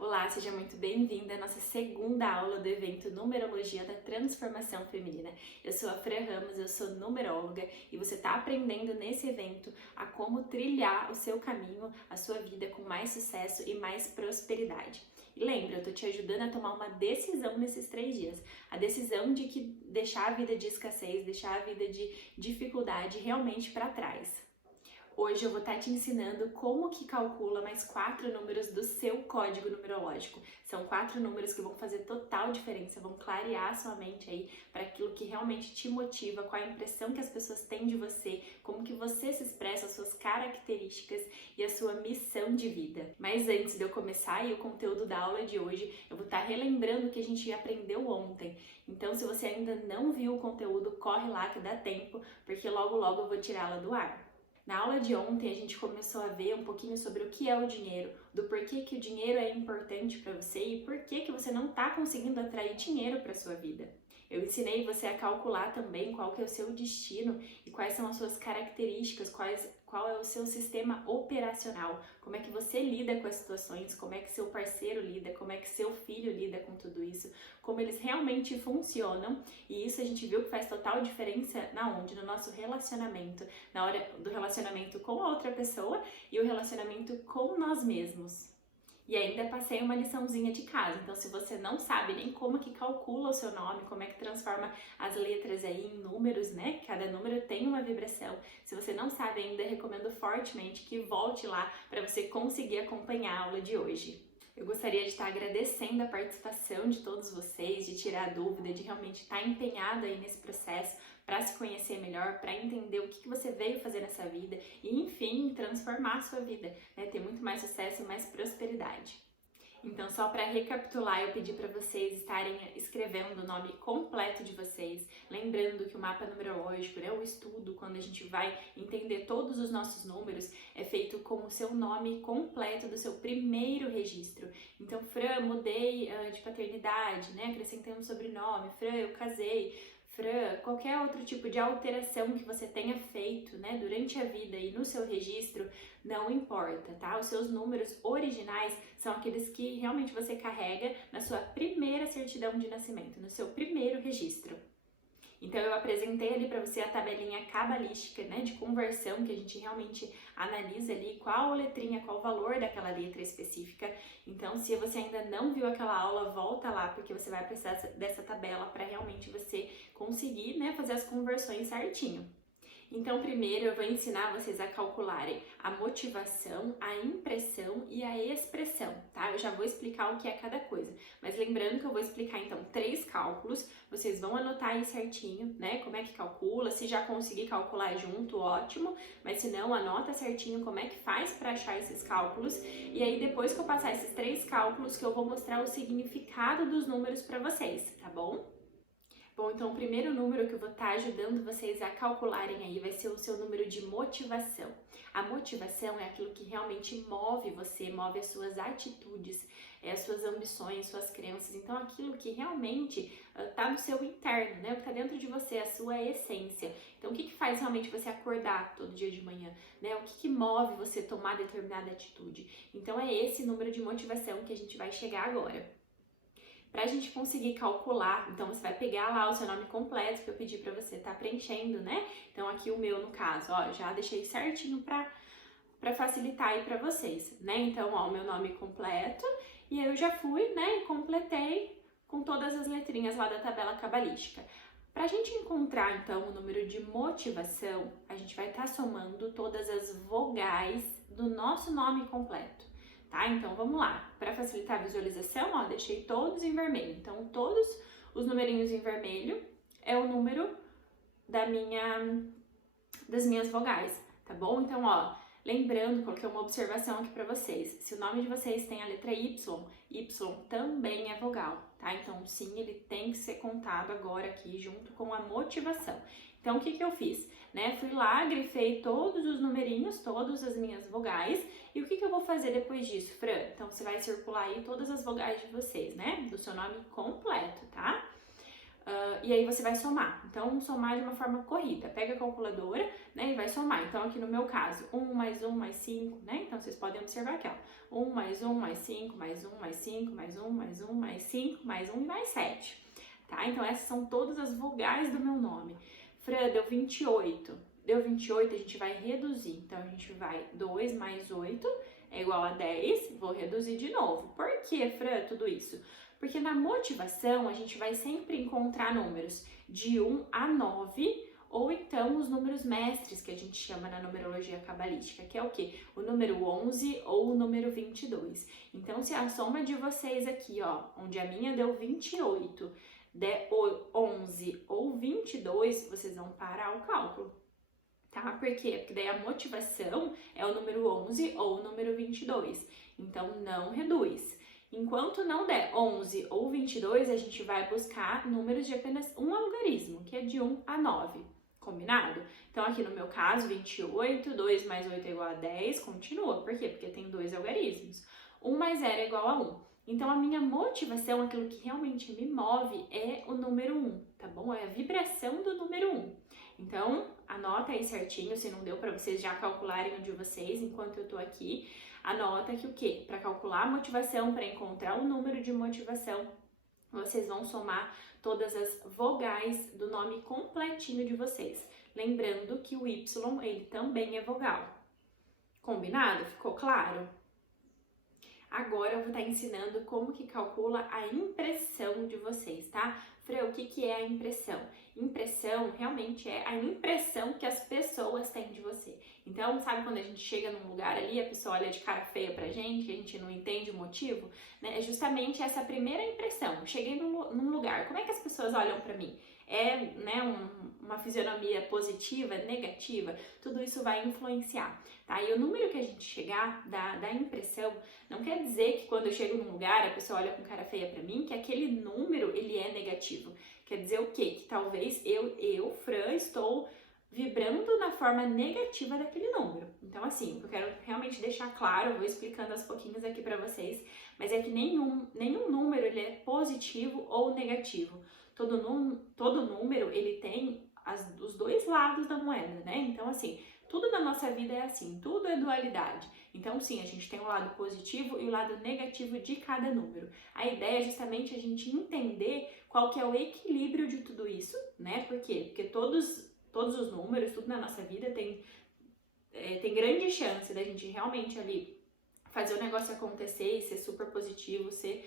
Olá, seja muito bem-vinda à nossa segunda aula do evento Numerologia da Transformação Feminina. Eu sou a Fran Ramos, eu sou numeróloga e você está aprendendo nesse evento a como trilhar o seu caminho, a sua vida com mais sucesso e mais prosperidade. E lembra, eu tô te ajudando a tomar uma decisão nesses 3 dias. A decisão de que deixar a vida de escassez, deixar a vida de dificuldade realmente para trás. Hoje eu vou estar te ensinando como que calcula mais 4 números do seu código numerológico. São 4 números que vão fazer total diferença, vão clarear a sua mente aí para aquilo que realmente te motiva, qual a impressão que as pessoas têm de você, como que você se expressa, as suas características e a sua missão de vida. Mas antes de eu começar aí o conteúdo da aula de hoje, eu vou estar relembrando o que a gente aprendeu ontem. Então, se você ainda não viu o conteúdo, corre lá que dá tempo, porque logo logo eu vou tirá-la do ar. Na aula de ontem a gente começou a ver um pouquinho sobre o que é o dinheiro, do porquê que o dinheiro é importante para você e por que você não está conseguindo atrair dinheiro para sua vida. Eu ensinei você a calcular também qual que é o seu destino e quais são as suas características, qual é o seu sistema operacional, como é que você lida com as situações, como é que seu parceiro lida, como é que seu filho lida com tudo isso, como eles realmente funcionam, e isso a gente viu que faz total diferença no nosso relacionamento, na hora do relacionamento com a outra pessoa e o relacionamento com nós mesmos. E ainda passei uma liçãozinha de casa, então se você não sabe nem como que calcula o seu nome, como é que transforma as letras aí em números, né? Cada número tem uma vibração. Se você não sabe ainda, recomendo fortemente que volte lá para você conseguir acompanhar a aula de hoje. Eu gostaria de estar agradecendo a participação de todos vocês, de tirar a dúvida, de realmente estar empenhada aí nesse processo para se conhecer melhor, para entender o que você veio fazer nessa vida e, enfim, transformar a sua vida, né? Ter muito mais sucesso e mais prosperidade. Então, só para recapitular, eu pedi para vocês estarem escrevendo o nome completo de vocês, lembrando que o mapa numerológico, né, o estudo, quando a gente vai entender todos os nossos números, é feito com o seu nome completo do seu primeiro registro. Então, Fran, mudei de paternidade, né, acrescentei um sobrenome, Fran, eu casei, Fran, qualquer outro tipo de alteração que você tenha feito, né, durante a vida e no seu registro, não importa, tá? Os seus números originais são aqueles que realmente você carrega na sua primeira certidão de nascimento, no seu primeiro registro. Então eu apresentei ali para você a tabelinha cabalística, né, de conversão, que a gente realmente analisa ali qual letrinha, qual o valor daquela letra específica. Então, se você ainda não viu aquela aula, volta lá, porque você vai precisar dessa tabela para realmente você conseguir, né, fazer as conversões certinho. Então, primeiro eu vou ensinar vocês a calcularem a motivação, a impressão e a expressão, tá? Eu já vou explicar o que é cada coisa, mas lembrando que eu vou explicar então 3 cálculos, vocês vão anotar aí certinho, né? Como é que calcula, se já conseguir calcular junto, ótimo, mas se não, anota certinho como é que faz para achar esses cálculos, e aí depois que eu passar esses 3 cálculos que eu vou mostrar o significado dos números para vocês, tá bom? Bom, então o primeiro número que eu vou estar ajudando vocês a calcularem aí vai ser o seu número de motivação. A motivação é aquilo que realmente move você, move as suas atitudes, as suas ambições, suas crenças. Então aquilo que realmente está no seu interno, né? O que está dentro de você, a sua essência. Então o que faz realmente você acordar todo dia de manhã, né? O que move você tomar determinada atitude. Então é esse número de motivação que a gente vai chegar agora. Para a gente conseguir calcular, então você vai pegar lá o seu nome completo que eu pedi para você estar preenchendo, né? Então aqui o meu no caso, ó, já deixei certinho para facilitar aí para vocês, né? Então, ó, o meu nome completo e eu já fui, né, e completei com todas as letrinhas lá da tabela cabalística. Para a gente encontrar então o número de motivação, a gente vai estar somando todas as vogais do nosso nome completo. Tá? Então vamos lá, para facilitar a visualização, ó, deixei todos em vermelho, então todos os numerinhos em vermelho é o número das minhas vogais, tá bom? Então, ó, lembrando, coloquei uma observação aqui para vocês, se o nome de vocês tem a letra Y, Y também é vogal, tá? Então sim, ele tem que ser contado agora aqui junto com a motivação. Então o que eu fiz? Né? Fui lá, grifei todos os numerinhos, todas as minhas vogais. E o que eu vou fazer depois disso, Fran? Então, você vai circular aí todas as vogais de vocês, né? Do seu nome completo, tá? e aí você vai somar. Então, somar de uma forma corrida. Pega a calculadora, né, e vai somar. Então, aqui no meu caso, 1 mais 1 mais 5, né? Então, vocês podem observar aqui, ó. 1 mais 1 mais 5, mais 1 mais 5, mais 1 mais 1 mais 5, mais 1 e mais 7. Tá? Então, essas são todas as vogais do meu nome. Fran, deu 28. Deu 28, a gente vai reduzir. Então, a gente vai 2 mais 8 é igual a 10. Vou reduzir de novo. Por que, Fran, tudo isso? Porque na motivação, a gente vai sempre encontrar números de 1 a 9, ou então os números mestres, que a gente chama na numerologia cabalística, que é o quê? O número 11 ou o número 22. Então, se a soma de vocês aqui, ó, onde a minha deu 28, der 11 ou 22, vocês vão parar o cálculo, tá? Por quê? Porque daí a motivação é o número 11 ou o número 22. Então, não reduz. Enquanto não der 11 ou 22, a gente vai buscar números de apenas um algarismo, que é de 1 a 9. Combinado? Então, aqui no meu caso, 28, 2 mais 8 é igual a 10, continua. Por quê? Porque tem dois algarismos. 1 mais 0 é igual a 1. Então, a minha motivação, aquilo que realmente me move, é o número 1, tá bom? É a vibração do número 1. Então, anota aí certinho, se não deu para vocês já calcularem o de vocês enquanto eu tô aqui. Anota que o quê? Para calcular a motivação, para encontrar o número de motivação, vocês vão somar todas as vogais do nome completinho de vocês. Lembrando que o Y, ele também é vogal. Combinado? Ficou claro? Agora eu vou estar ensinando como que calcula a impressão de vocês, tá? Fran, o que é a impressão? Impressão realmente é a impressão que as pessoas têm de você. Então, sabe quando a gente chega num lugar ali, a pessoa olha de cara feia pra gente, a gente não entende o motivo? Né? É justamente essa primeira impressão. Cheguei num lugar, como é que as pessoas olham pra mim? É, né, uma fisionomia positiva, negativa? Tudo isso vai influenciar, tá? E o número que a gente chegar da impressão não quer dizer que quando eu chego num lugar, a pessoa olha com cara feia pra mim, que aquele número, ele é negativo. Quer dizer o quê? Que talvez eu, Fran, estou vibrando na forma negativa daquele número. Então, assim, eu quero realmente deixar claro, eu vou explicando aos pouquinhos aqui pra vocês, mas é que nenhum número, ele é positivo ou negativo. Todo número, ele tem os dois lados da moeda, né? Então, assim, tudo na nossa vida é assim, tudo é dualidade. Então, sim, a gente tem o lado positivo e o lado negativo de cada número. A ideia é justamente a gente entender qual que é o equilíbrio de tudo isso, né? Por quê? Porque todos os números, tudo na nossa vida tem grande chance da gente realmente ali fazer o negócio acontecer e ser super positivo, ser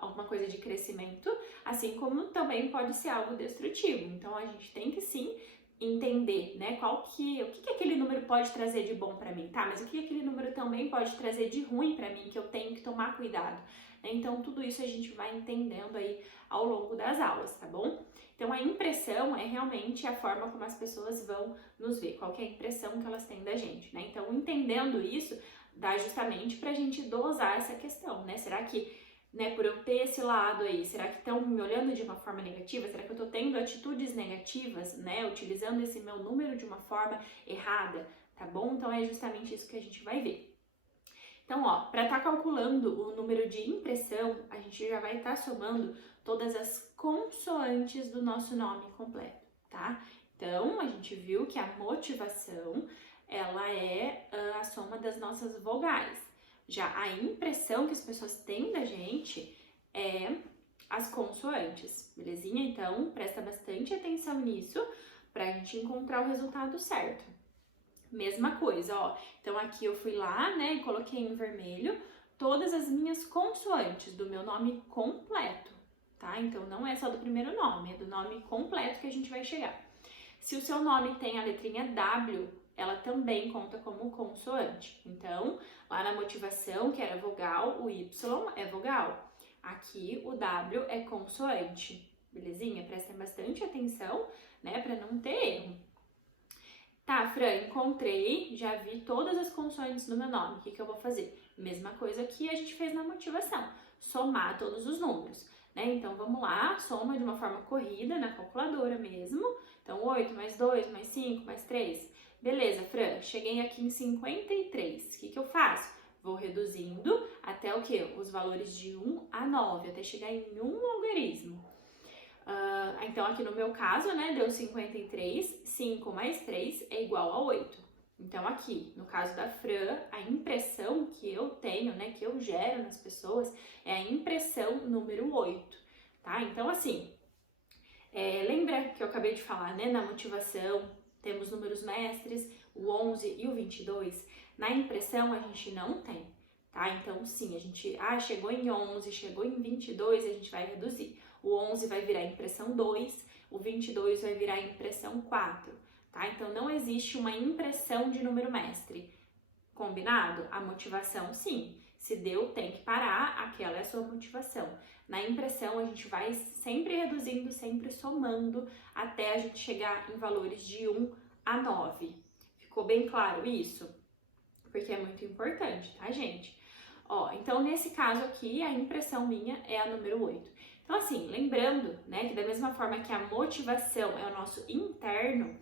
alguma coisa de crescimento, assim como também pode ser algo destrutivo. Então, a gente tem que sim entender, né, o que aquele número pode trazer de bom para mim, tá? Mas o que aquele número também pode trazer de ruim para mim, que eu tenho que tomar cuidado, né? Então, tudo isso a gente vai entendendo aí ao longo das aulas, tá bom? Então, a impressão é realmente a forma como as pessoas vão nos ver, qual que é a impressão que elas têm da gente, né? Então, entendendo isso, dá justamente pra gente dosar essa questão, né? Será que, né, por eu ter esse lado aí, será que estão me olhando de uma forma negativa? Será que eu tô tendo atitudes negativas, né, utilizando esse meu número de uma forma errada, tá bom? Então é justamente isso que a gente vai ver. Então, ó, para estar calculando o número de impressão, a gente já vai estar somando todas as consoantes do nosso nome completo, tá? Então, a gente viu que a motivação, ela é a soma das nossas vogais. Já a impressão que as pessoas têm da gente é as consoantes, belezinha? Então, presta bastante atenção nisso pra gente encontrar o resultado certo. Mesma coisa, ó. Então, aqui eu fui lá, né, e coloquei em vermelho todas as minhas consoantes do meu nome completo, tá? Então, não é só do primeiro nome, é do nome completo que a gente vai chegar. Se o seu nome tem a letrinha W, ela também conta como consoante. Então, lá na motivação, que era vogal, o Y é vogal. Aqui, o W é consoante. Belezinha? Prestem bastante atenção, né, para não ter erro. Tá, Fran, encontrei, já vi todas as consoantes do meu nome. O que eu vou fazer? Mesma coisa que a gente fez na motivação. Somar todos os números, né? Então, vamos lá, soma de uma forma corrida, na calculadora mesmo. Então, 8 mais 2 mais 5 mais 3. Beleza, Fran, cheguei aqui em 53. O que eu faço? Vou reduzindo até o quê? Os valores de 1 a 9, até chegar em um algarismo. Então, aqui no meu caso, né, deu 53, 5 mais 3 é igual a 8. Então, aqui, no caso da Fran, a impressão que eu tenho, né, que eu gero nas pessoas, é a impressão número 8, tá? Então, assim, lembra que eu acabei de falar, né, na motivação, temos números mestres, o 11 e o 22. Na impressão, a gente não tem, tá? Então, sim, a gente, chegou em 11, chegou em 22, a gente vai reduzir. O 11 vai virar impressão 2, o 22 vai virar impressão 4, tá? Então, não existe uma impressão de número mestre. Combinado? A motivação, sim. Se deu, tem que parar, aquela é a sua motivação. Na impressão, a gente vai sempre reduzindo, sempre somando, até a gente chegar em valores de 1 a 9. Ficou bem claro isso? Porque é muito importante, tá, gente? Então, nesse caso aqui, a impressão minha é a número 8. Então, assim, lembrando, né, que da mesma forma que a motivação é o nosso interno,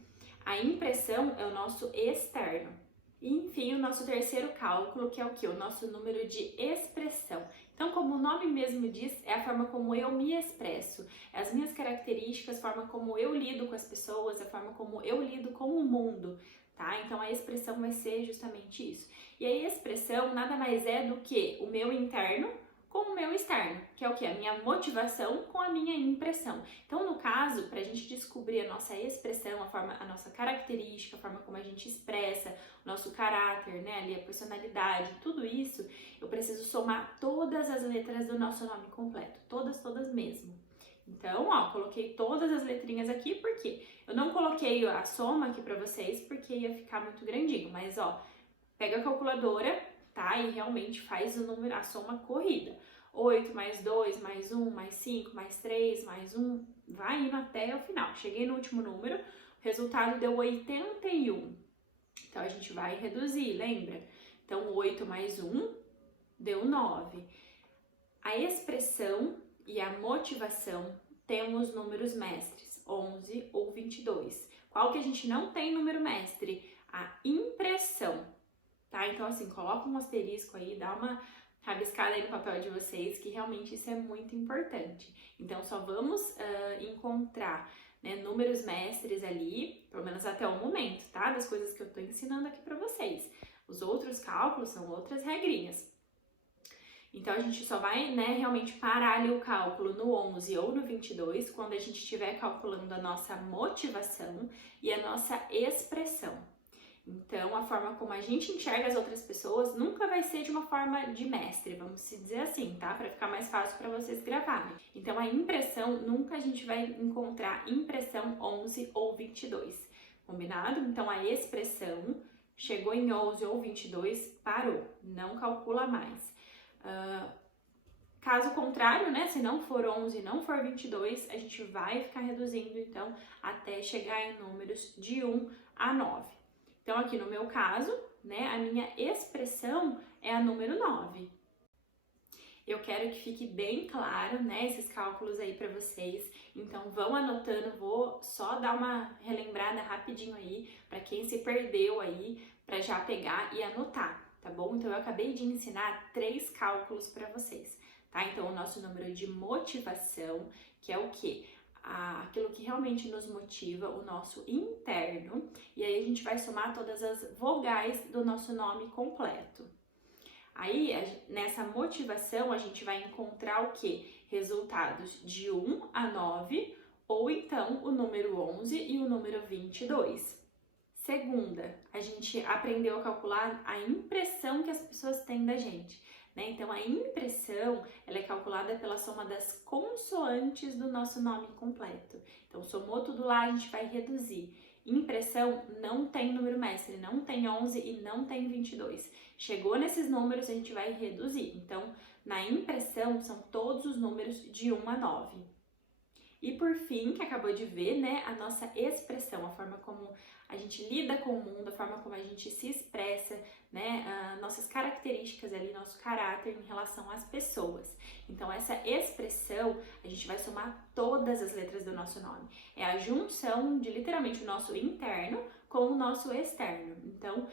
a impressão é o nosso externo. E, enfim, o nosso terceiro cálculo, que é o quê? O nosso número de expressão. Então, como o nome mesmo diz, é a forma como eu me expresso, é as minhas características, a forma como eu lido com as pessoas, a forma como eu lido com o mundo, tá? Então, a expressão vai ser justamente isso. E a expressão nada mais é do que o meu interno com o meu externo, que é o que? A minha motivação com a minha impressão. Então, no caso, para a gente descobrir a nossa expressão, a nossa característica, a forma como a gente expressa, o nosso caráter, né, ali a personalidade, tudo isso, eu preciso somar todas as letras do nosso nome completo, todas mesmo. Então, coloquei todas as letrinhas aqui, porque eu não coloquei a soma aqui para vocês, porque ia ficar muito grandinho, mas pega a calculadora, tá? E realmente faz o número, a soma corrida. 8 mais 2, mais 1, mais 5, mais 3, mais 1, vai indo até o final. Cheguei no último número, o resultado deu 81. Então, a gente vai reduzir, lembra? Então, 8 mais 1 deu 9. A expressão e a motivação temos números mestres, 11 ou 22. Qual que a gente não tem número mestre? A impressão. Tá? Então, assim, coloca um asterisco aí, dá uma rabiscada aí no papel de vocês, que realmente isso é muito importante. Então, só vamos encontrar, né, números mestres ali, pelo menos até o momento, tá? Das coisas que eu tô ensinando aqui pra vocês. Os outros cálculos são outras regrinhas. Então, a gente só vai, né, realmente parar ali o cálculo no 11 ou no 22, quando a gente estiver calculando a nossa motivação e a nossa expressão. Então, a forma como a gente enxerga as outras pessoas nunca vai ser de uma forma de mestre, vamos se dizer assim, tá? Para ficar mais fácil para vocês gravarem. Então, a impressão, nunca a gente vai encontrar impressão 11 ou 22, combinado? Então, a expressão chegou em 11 ou 22, parou, não calcula mais. Caso contrário, né, se não for 11 e não for 22, a gente vai ficar reduzindo, então, até chegar em números de 1 a 9. Então, aqui no meu caso, né, a minha expressão é a número 9. Eu quero que fique bem claro, né, esses cálculos aí para vocês. Então, vão anotando, vou só dar uma relembrada rapidinho aí, para quem se perdeu aí, para já pegar e anotar, tá bom? Então, eu acabei de ensinar 3 cálculos para vocês, tá? Então, o nosso número de motivação, que é o quê? Aquilo que realmente nos motiva, o nosso interno, e aí a gente vai somar todas as vogais do nosso nome completo. Aí, nessa motivação, a gente vai encontrar o quê? Resultados de 1 a 9, ou então o número 11 e o número 22. Segunda, a gente aprendeu a calcular a impressão que as pessoas têm da gente, né? Então, a impressão, ela é calculada pela soma das consoantes do nosso nome completo. Então, somou tudo lá, a gente vai reduzir. Impressão não tem número mestre, não tem 11 e não tem 22. Chegou nesses números, a gente vai reduzir. Então, na impressão, são todos os números de 1 a 9. E por fim, que acabou de ver, né, a nossa expressão, a forma como a gente lida com o mundo, a forma como a gente se expressa, né, nossas características ali, nosso caráter em relação às pessoas. Então, essa expressão, a gente vai somar todas as letras do nosso nome. É a junção de literalmente o nosso interno com o nosso externo. Então,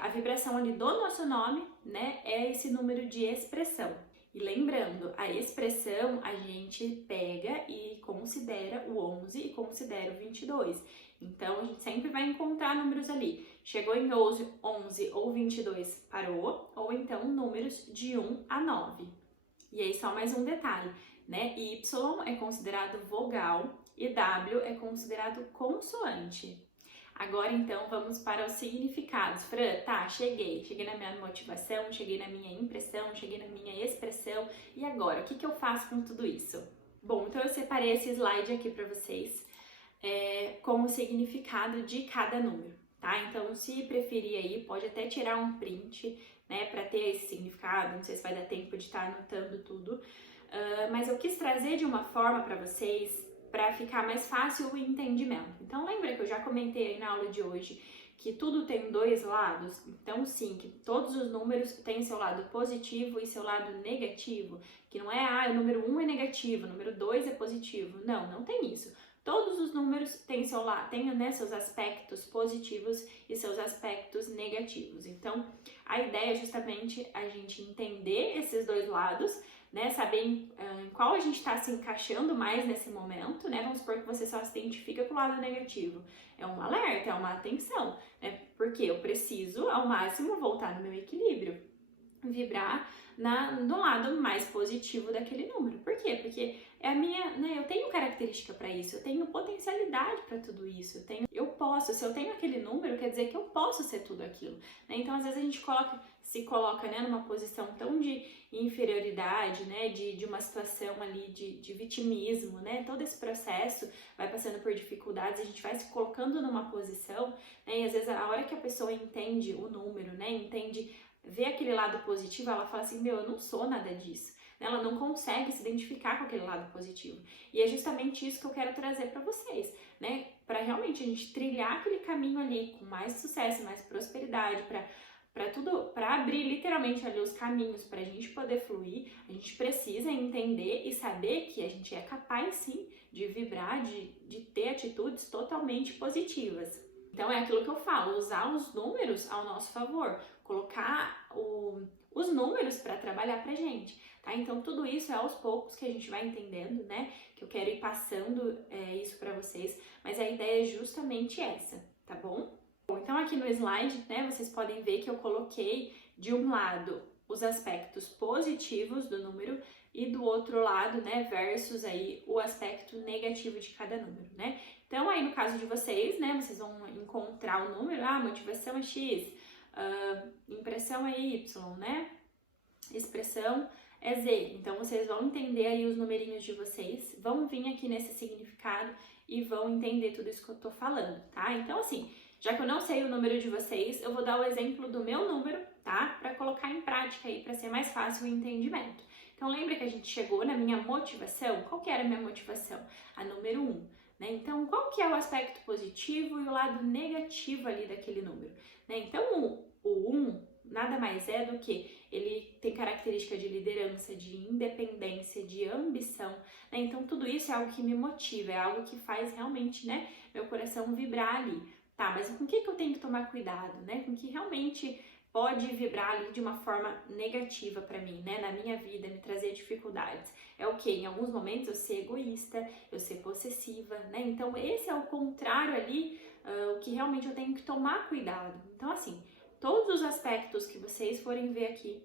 a vibração ali do nosso nome, né, é esse número de expressão. E lembrando, a expressão a gente pega e considera o 11 e considera o 22. Então, a gente sempre vai encontrar números ali. Chegou em 11 ou 22, parou, ou então números de 1 a 9. E aí, só mais um detalhe, né? Y é considerado vogal e W é considerado consoante. Agora, então, vamos para os significados. Fran, tá, cheguei na minha motivação, cheguei na minha impressão, cheguei na minha expressão. E agora, o que eu faço com tudo isso? Bom, então eu separei esse slide aqui para vocês com o significado de cada número, tá? Então, se preferir aí, pode até tirar um print, né, para ter esse significado. Não sei se vai dar tempo de estar anotando tudo, mas eu quis trazer de uma forma para vocês para ficar mais fácil o entendimento. Então, lembra que eu já comentei aí na aula de hoje que tudo tem dois lados? Então, sim, que todos os números têm seu lado positivo e seu lado negativo, que não é, o número 1 é negativo, o número 2 é positivo. Não, não tem isso. Todos os números têm seus aspectos positivos e seus aspectos negativos. Então, a ideia é justamente a gente entender esses dois lados, né, saber em qual a gente está se encaixando mais nesse momento, né? Vamos supor que você só se identifica com o lado negativo. É um alerta, é uma atenção, né? Porque eu preciso, ao máximo, voltar no meu equilíbrio, vibrar no lado mais positivo daquele número. Por quê? Porque é a minha, né, eu tenho característica para isso, eu tenho potencialidade para tudo isso, se eu tenho aquele número, quer dizer que eu posso ser tudo aquilo, né? Então, às vezes a gente se coloca, né, numa posição tão de inferioridade, né, de uma situação ali de vitimismo, né? Todo esse processo vai passando por dificuldades, a gente vai se colocando numa posição, né? E às vezes a hora que a pessoa entende o número, né, vê aquele lado positivo, ela fala assim, eu não sou nada disso. Ela não consegue se identificar com aquele lado positivo. E é justamente isso que eu quero trazer para vocês, né? Para realmente a gente trilhar aquele caminho ali com mais sucesso, mais prosperidade, para abrir literalmente ali os caminhos para a gente poder fluir, a gente precisa entender e saber que a gente é capaz sim de vibrar, de ter atitudes totalmente positivas. Então é aquilo que eu falo, usar os números ao nosso favor, colocar os números para trabalhar pra gente, tá? Então tudo isso é aos poucos que a gente vai entendendo, né? Que eu quero ir passando isso para vocês, mas a ideia é justamente essa, tá bom? Bom, então aqui no slide, né, vocês podem ver que eu coloquei de um lado os aspectos positivos do número e do outro lado, né, versus aí o aspecto negativo de cada número, né? Então aí no caso de vocês, né, vocês vão encontrar o número, motivação é X, impressão é Y, né? Expressão é Z. Então vocês vão entender aí os numerinhos de vocês, vão vir aqui nesse significado e vão entender tudo isso que eu tô falando, tá? Então assim, já que eu não sei o número de vocês, eu vou dar o exemplo do meu número, tá? Para colocar em prática aí, para ser mais fácil o entendimento. Então lembra que a gente chegou na minha motivação? Qual que era a minha motivação? A número 1, né? Então qual que é o aspecto positivo e o lado negativo ali daquele número, né? Então o 1 nada mais é do que ele tem característica de liderança, de independência, de ambição, né? Então tudo isso é algo que me motiva, é algo que faz realmente, né, meu coração vibrar ali. Tá, mas com o que eu tenho que tomar cuidado, né? Com que realmente pode vibrar ali de uma forma negativa para mim, né? Na minha vida, me trazer dificuldades. É o que? Em alguns momentos eu ser egoísta, eu ser possessiva, né? Então esse é o contrário ali, o que realmente eu tenho que tomar cuidado. Então assim, todos os aspectos que vocês forem ver aqui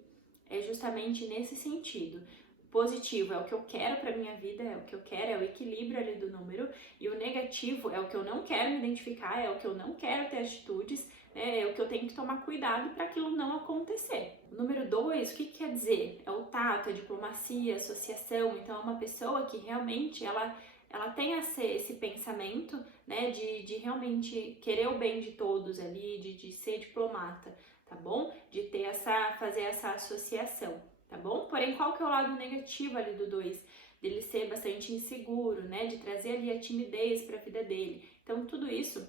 é justamente nesse sentido. Positivo é o que eu quero para minha vida, é o que eu quero, é o equilíbrio ali do número, e o negativo é o que eu não quero me identificar, é o que eu não quero ter atitudes, né, é o que eu tenho que tomar cuidado para aquilo não acontecer. O número 2, o que quer dizer? É o tato, a diplomacia, a associação. Então é uma pessoa que realmente ela tem esse pensamento, né, de realmente querer o bem de todos ali, de ser diplomata, tá bom? De ter fazer essa associação. Tá bom? Porém, qual que é o lado negativo ali do 2? Dele ser bastante inseguro, né? De trazer ali a timidez para a vida dele. Então, tudo isso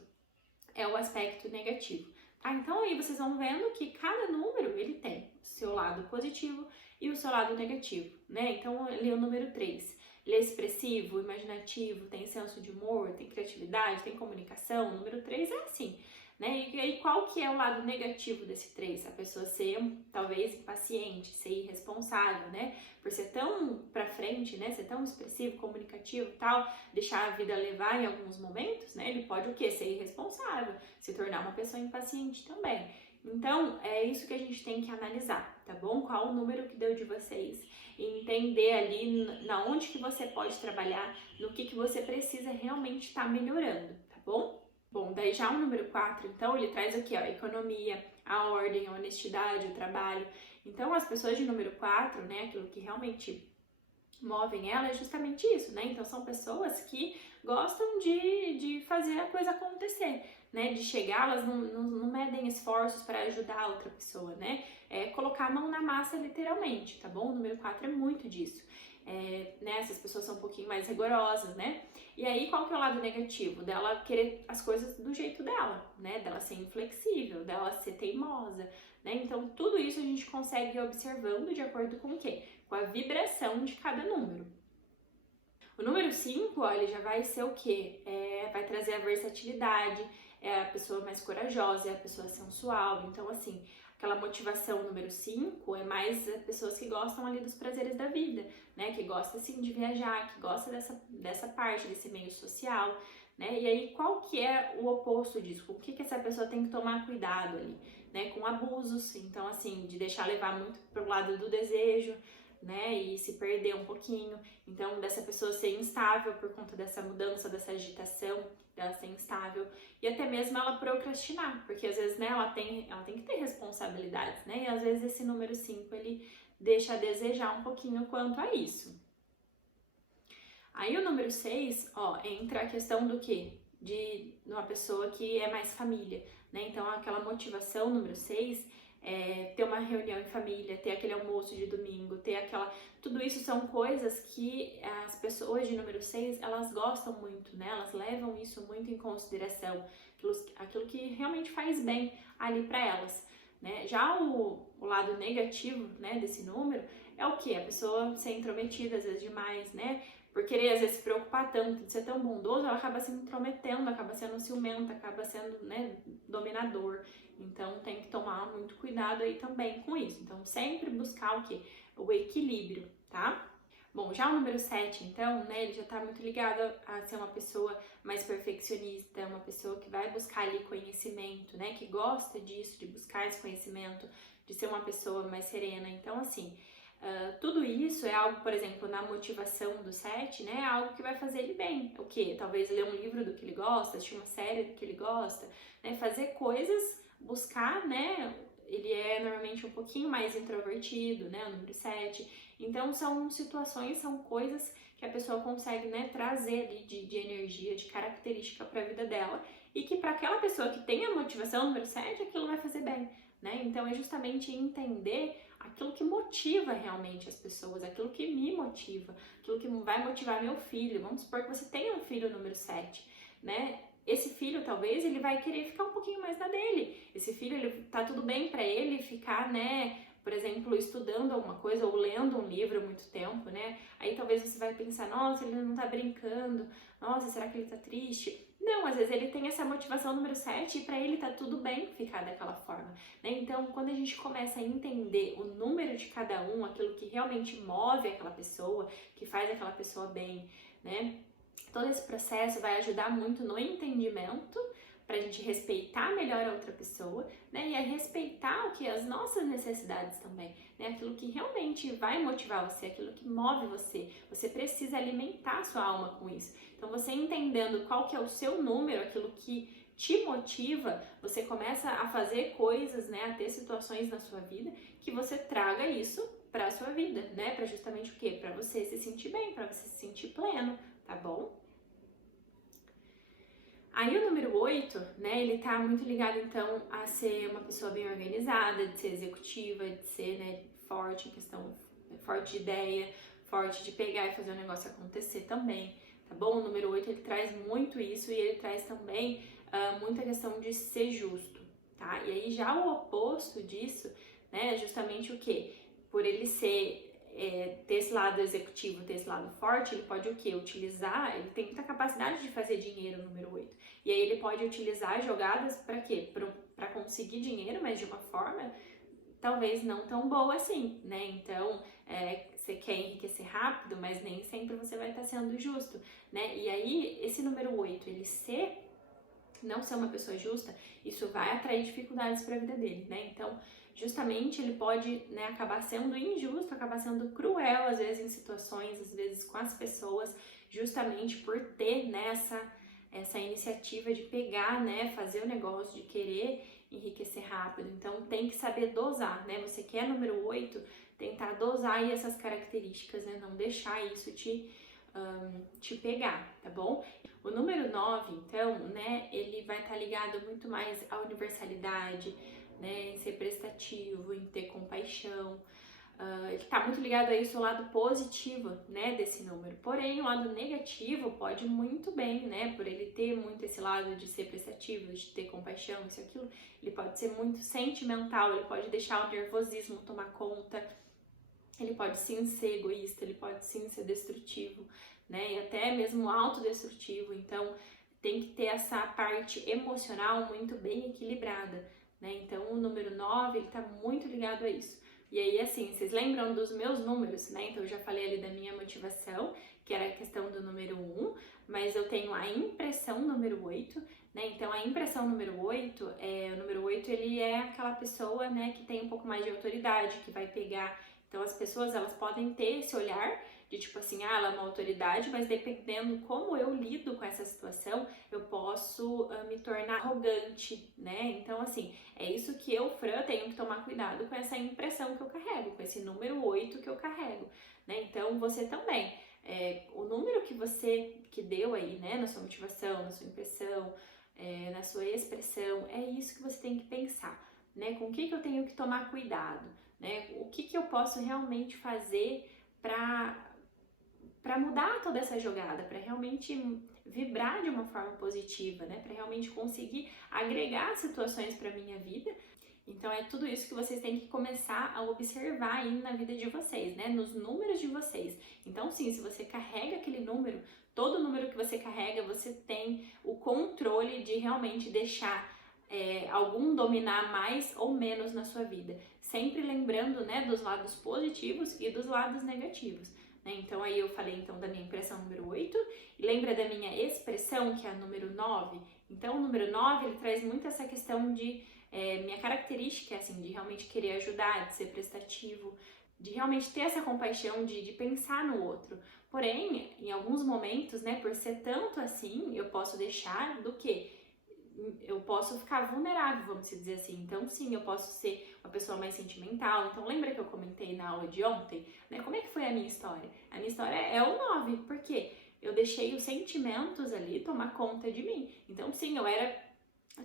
é o aspecto negativo. Tá? Então, aí vocês vão vendo que cada número, ele tem o seu lado positivo e o seu lado negativo, né? Então, ali é o número 3. Ele é expressivo, imaginativo, tem senso de humor, tem criatividade, tem comunicação. O número 3 é assim, né? E aí qual que é o lado negativo desse 3? A pessoa ser talvez impaciente, ser irresponsável, né? Por ser tão pra frente, né? Ser tão expressivo, comunicativo e tal, deixar a vida levar em alguns momentos, né? Ele pode o quê? Ser irresponsável, se tornar uma pessoa impaciente também. Então, é isso que a gente tem que analisar, tá bom? Qual o número que deu de vocês? E entender ali na onde que você pode trabalhar, no que você precisa realmente estar melhorando, tá bom? Bom, daí já o número 4, então, ele traz o quê? A economia, a ordem, a honestidade, o trabalho. Então, as pessoas de número 4, né, aquilo que realmente movem ela é justamente isso, né? Então, são pessoas que gostam de fazer a coisa acontecer, né? De chegar, elas não medem esforços para ajudar a outra pessoa, né? É colocar a mão na massa literalmente, tá bom? O número 4 é muito disso. Né, essas pessoas são um pouquinho mais rigorosas, né? E aí, qual que é o lado negativo? Dela querer as coisas do jeito dela, né? Dela ser inflexível, dela ser teimosa, né? Então, tudo isso a gente consegue ir observando de acordo com o quê? Com a vibração de cada número. O número 5, ó, ele já vai ser o quê? Vai trazer a versatilidade, é a pessoa mais corajosa, é a pessoa sensual. Então, assim, aquela motivação número 5 é mais pessoas que gostam ali dos prazeres da vida, né? Que gosta, assim, de viajar, que gosta dessa parte, desse meio social, né? E aí, qual que é o oposto disso? Com o que essa pessoa tem que tomar cuidado ali, né? Com abusos, então, assim, de deixar levar muito pro lado do desejo, né, e se perder um pouquinho, então dessa pessoa ser instável por conta dessa mudança, dessa agitação, dela ser instável, e até mesmo ela procrastinar, porque às vezes, né, ela tem que ter responsabilidades, né, e às vezes esse número 5, ele deixa a desejar um pouquinho quanto a isso. Aí o número 6, ó, entra a questão do quê? De uma pessoa que é mais família, né, então aquela motivação número 6, ter uma reunião em família, ter aquele almoço de domingo, ter aquela... Tudo isso são coisas que as pessoas de número 6, elas gostam muito, né? Elas levam isso muito em consideração, aquilo que realmente faz bem ali para elas, né? Já o lado negativo, né, desse número é o que? A pessoa ser intrometida às vezes demais, né? Por querer às vezes se preocupar tanto, de ser tão bondoso, ela acaba se intrometendo, acaba sendo ciumenta, acaba sendo, né, dominador. Então tem que tomar muito cuidado aí também com isso. Então sempre buscar o quê? O equilíbrio, tá? Bom, já o número 7, então, né, ele já tá muito ligado a ser uma pessoa mais perfeccionista, uma pessoa que vai buscar ali conhecimento, né, que gosta disso, de buscar esse conhecimento, de ser uma pessoa mais serena. Então, assim, tudo isso é algo, por exemplo, na motivação do 7, né, é algo que vai fazer ele bem. O quê? Talvez ler um livro do que ele gosta, assistir uma série do que ele gosta, né, fazer coisas, buscar, né, ele é normalmente um pouquinho mais introvertido, né, o número 7, então são situações, são coisas que a pessoa consegue, né, trazer ali de energia, de característica para a vida dela, e que para aquela pessoa que tem a motivação número 7, aquilo vai fazer bem, né, então é justamente entender aquilo que motiva realmente as pessoas, aquilo que me motiva, aquilo que vai motivar meu filho. Vamos supor que você tenha um filho número 7, né, esse filho talvez ele vai querer ficar um pouquinho mais na dele. Esse filho, ele tá tudo bem para ele ficar, né, por exemplo, estudando alguma coisa ou lendo um livro há muito tempo, né? Aí talvez você vai pensar, nossa, ele não tá brincando, nossa, será que ele tá triste? Não, às vezes ele tem essa motivação número 7 e para ele tá tudo bem ficar daquela forma, né? Então, quando a gente começa a entender o número de cada um, aquilo que realmente move aquela pessoa, que faz aquela pessoa bem, né? Todo esse processo vai ajudar muito no entendimento, para a gente respeitar melhor a outra pessoa, né? E a respeitar o que as nossas necessidades também, né? Aquilo que realmente vai motivar você, aquilo que move você. Você precisa alimentar a sua alma com isso. Então, você entendendo qual que é o seu número, aquilo que te motiva, você começa a fazer coisas, né? A ter situações na sua vida que você traga isso para a sua vida, né? Para justamente o quê? Para você se sentir bem, para você se sentir pleno, tá bom? Aí o número 8, né, ele tá muito ligado então a ser uma pessoa bem organizada, de ser executiva, de ser, né, forte em questão, forte de ideia, forte de pegar e fazer o negócio acontecer também, tá bom? O número 8, ele traz muito isso e ele traz também muita questão de ser justo, tá? E aí já o oposto disso, né, é justamente o quê? Por ele ser ter esse lado executivo, ter esse lado forte, ele pode o quê? Utilizar, ele tem muita capacidade de fazer dinheiro, o número 8. E aí ele pode utilizar jogadas para quê? Para conseguir dinheiro, mas de uma forma talvez não tão boa assim, né? Então, você quer enriquecer rápido, mas nem sempre você vai estar sendo justo, né? E aí, esse número 8, ele não ser uma pessoa justa, isso vai atrair dificuldades para a vida dele, né? Então, justamente ele pode, né, acabar sendo injusto, acabar sendo cruel, às vezes em situações, às vezes com as pessoas, justamente por ter, né, essa iniciativa de pegar, né, fazer o negócio, de querer enriquecer rápido. Então tem que saber dosar, né? Você que é número 8, tentar dosar aí essas características, né? Não deixar isso te pegar, tá bom? O número 9, então, né, ele vai estar ligado muito mais à universalidade, né, em ser prestativo, em ter compaixão. Ele está muito ligado a isso, o lado positivo, né, desse número. Porém, o lado negativo pode muito bem, né, por ele ter muito esse lado de ser prestativo, de ter compaixão, isso e aquilo, ele pode ser muito sentimental, ele pode deixar o nervosismo tomar conta, ele pode sim ser egoísta, ele pode sim ser destrutivo, né, e até mesmo autodestrutivo. Então, tem que ter essa parte emocional muito bem equilibrada, né. Então, o número 9, ele está muito ligado a isso. E aí, assim, vocês lembram dos meus números, né? Então, eu já falei ali da minha motivação, que era a questão do número 1, mas eu tenho a impressão número 8, né? Então, a impressão número 8, o número 8, ele é aquela pessoa, né, que tem um pouco mais de autoridade, que vai pegar. Então, as pessoas, elas podem ter esse olhar de tipo assim, ela é uma autoridade, mas dependendo como eu lido com essa situação, eu posso me tornar arrogante, né? Então, assim, é isso que eu, Fran, tenho que tomar cuidado com essa impressão que eu carrego, com esse número 8 que eu carrego, né? Então, você também, o número que deu aí, né, na sua motivação, na sua impressão, na sua expressão, é isso que você tem que pensar, né? Com o que eu tenho que tomar cuidado, né? O que eu posso realmente fazer para mudar toda essa jogada, para realmente vibrar de uma forma positiva, né? Para realmente conseguir agregar situações para minha vida. Então é tudo isso que vocês têm que começar a observar aí na vida de vocês, né? Nos números de vocês. Então sim, se você carrega aquele número, todo número que você carrega, você tem o controle de realmente deixar algum dominar mais ou menos na sua vida. Sempre lembrando, né, dos lados positivos e dos lados negativos. Então aí eu falei então da minha impressão número 8, e lembra da minha expressão, que é a número 9? Então o número 9, ele traz muito essa questão de minha característica, assim, de realmente querer ajudar, de ser prestativo, de realmente ter essa compaixão, de pensar no outro. Porém, em alguns momentos, né, por ser tanto assim, eu posso deixar do quê? Eu posso ficar vulnerável, vamos dizer assim. Então, sim, eu posso ser uma pessoa mais sentimental. Então, lembra que eu comentei na aula de ontem, né? Como é que foi a minha história? A minha história é o 9, porque eu deixei os sentimentos ali tomar conta de mim. Então, sim, eu era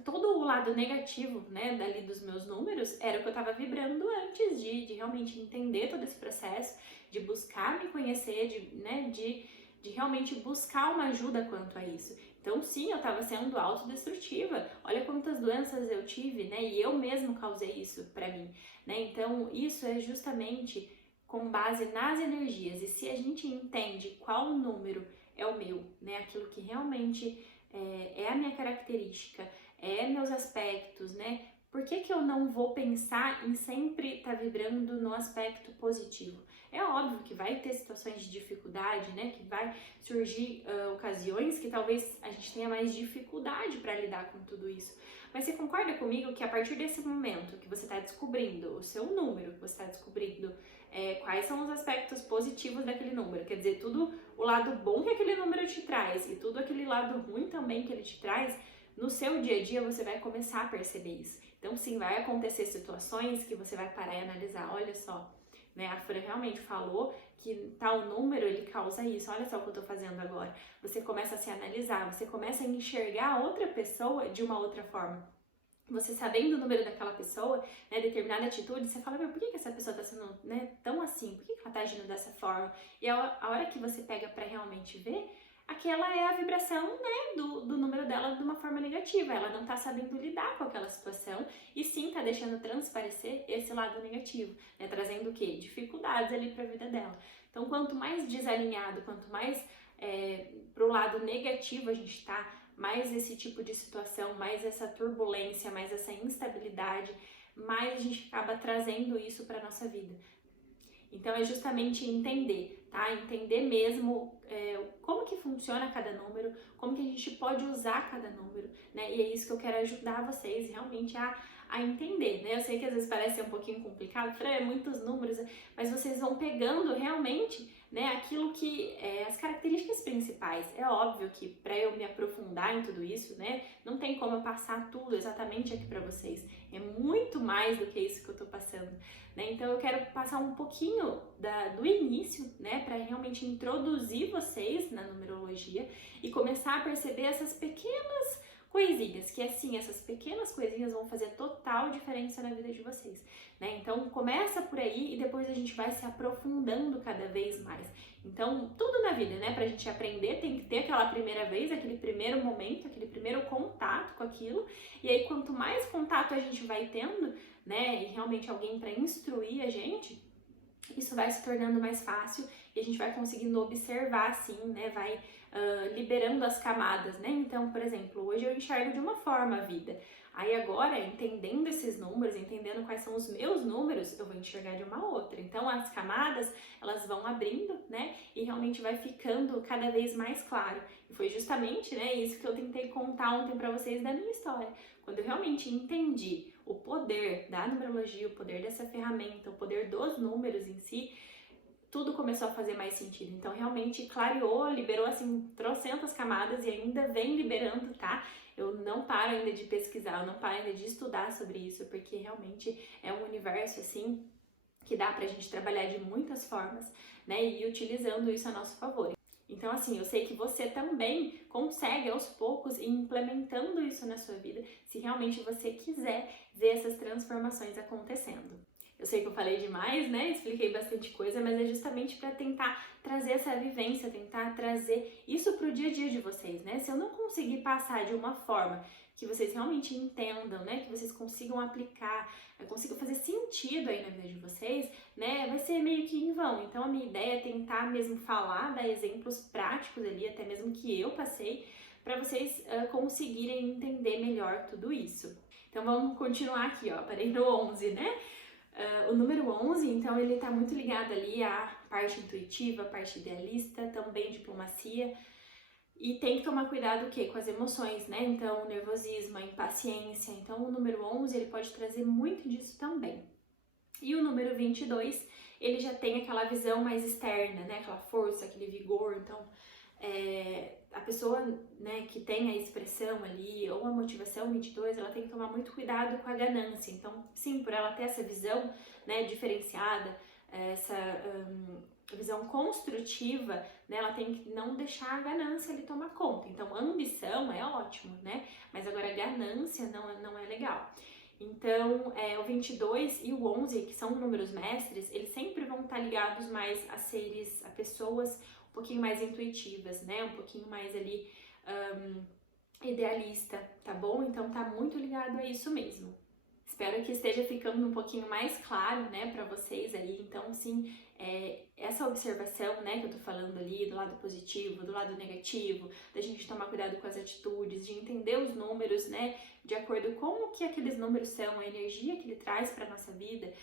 todo o lado negativo, né, dali dos meus números, era o que eu estava vibrando antes de realmente entender todo esse processo, de buscar me conhecer, de realmente buscar uma ajuda quanto a isso. Então, sim, eu estava sendo autodestrutiva. Olha quantas doenças eu tive, né? E eu mesmo causei isso para mim, né? Então, isso é justamente com base nas energias. E se a gente entende qual número é o meu, né? Aquilo que realmente é a minha característica, meus aspectos, né? Por que eu não vou pensar em sempre estar vibrando no aspecto positivo? É óbvio que vai ter situações de dificuldade, né? Que vai surgir ocasiões que talvez a gente tenha mais dificuldade para lidar com tudo isso. Mas você concorda comigo que a partir desse momento que você está descobrindo o seu número, que você está descobrindo quais são os aspectos positivos daquele número, quer dizer, tudo o lado bom que aquele número te traz e tudo aquele lado ruim também que ele te traz, no seu dia a dia você vai começar a perceber isso. Então sim, vai acontecer situações que você vai parar e analisar, olha só, né, a Fran realmente falou que tal número ele causa isso, olha só o que eu tô fazendo agora. Você começa a se analisar, você começa a enxergar a outra pessoa de uma outra forma. Você sabendo o número daquela pessoa, né, determinada atitude, você fala, por que essa pessoa tá sendo, né, tão assim? Por que ela tá agindo dessa forma? E a hora que você pega pra realmente ver, aquela é a vibração, né, do número dela de uma forma negativa. Ela não tá sabendo lidar com aquela situação e sim tá deixando transparecer esse lado negativo, né, trazendo o quê? Dificuldades ali para a vida dela. Então, quanto mais desalinhado, quanto mais pro lado negativo a gente tá, mais esse tipo de situação, mais essa turbulência, mais essa instabilidade, mais a gente acaba trazendo isso para nossa vida. Então é justamente entender, tá? Entender mesmo como que funciona cada número, como que a gente pode usar cada número, né? E é isso que eu quero ajudar vocês realmente a entender, né? Eu sei que às vezes parece um pouquinho complicado, muitos números, mas vocês vão pegando realmente, né, aquilo que as características principais. É óbvio que para eu me aprofundar em tudo isso, né, não tem como eu passar tudo exatamente aqui para vocês. É muito mais do que isso que eu tô passando, né? Então eu quero passar um pouquinho do início, né, para realmente introduzir vocês na numerologia e começar a perceber essas pequenas coisinhas, que assim, essas pequenas coisinhas vão fazer total diferença na vida de vocês, né? Então começa por aí e depois a gente vai se aprofundando cada vez mais. Então tudo na vida, né, pra gente aprender tem que ter aquela primeira vez, aquele primeiro momento, aquele primeiro contato com aquilo, e aí quanto mais contato a gente vai tendo, né, e realmente alguém para instruir a gente, isso vai se tornando mais fácil e a gente vai conseguindo observar assim, né, vai liberando as camadas, né? Então, por exemplo, hoje eu enxergo de uma forma a vida. Aí agora, entendendo esses números, entendendo quais são os meus números, eu vou enxergar de uma outra. Então, as camadas, elas vão abrindo, né? E realmente vai ficando cada vez mais claro. E foi justamente, né, isso que eu tentei contar ontem para vocês da minha história. Quando eu realmente entendi o poder da numerologia, o poder dessa ferramenta, o poder dos números em si, tudo começou a fazer mais sentido. Então, realmente clareou, liberou assim trocentas camadas e ainda vem liberando, tá? Eu não paro ainda de pesquisar, eu não paro ainda de estudar sobre isso, porque realmente é um universo assim que dá pra gente trabalhar de muitas formas, né? E utilizando isso a nosso favor. Então, assim, eu sei que você também consegue aos poucos ir implementando isso na sua vida, se realmente você quiser ver essas transformações acontecendo. Eu sei que eu falei demais, né? Expliquei bastante coisa, mas é justamente para tentar trazer essa vivência, tentar trazer isso para o dia a dia de vocês, né? Se eu não conseguir passar de uma forma que vocês realmente entendam, né? Que vocês consigam aplicar, consigam fazer sentido aí na vida de vocês, né? Vai ser meio que em vão. Então a minha ideia é tentar mesmo falar, dar exemplos práticos ali, até mesmo que eu passei, para vocês conseguirem entender melhor tudo isso. Então vamos continuar aqui, ó. Parei no 11, né? O número 11, então, ele tá muito ligado ali à parte intuitiva, à parte idealista, também diplomacia. E tem que tomar cuidado o quê? Com as emoções, né? Então, o nervosismo, a impaciência. Então, o número 11, ele pode trazer muito disso também. E o número 22, ele já tem aquela visão mais externa, né? Aquela força, aquele vigor. Então, a pessoa, né, que tem a expressão ali, ou a motivação 22, ela tem que tomar muito cuidado com a ganância. Então, sim, por ela ter essa visão, né, diferenciada, essa visão construtiva, né, ela tem que não deixar a ganância ali tomar conta. Então, a ambição é ótimo, né, mas agora a ganância não é legal. Então, o 22 e o 11, que são números mestres, eles sempre vão estar ligados mais a seres, a pessoas um pouquinho mais intuitivas, né? Um pouquinho mais ali idealista, tá bom? Então tá muito ligado a isso mesmo. Espero que esteja ficando um pouquinho mais claro, né, para vocês aí. Então, sim, essa observação, né, que eu tô falando ali do lado positivo, do lado negativo, da gente tomar cuidado com as atitudes, de entender os números, né, de acordo com o que aqueles números são, a energia que ele traz para nossa vida.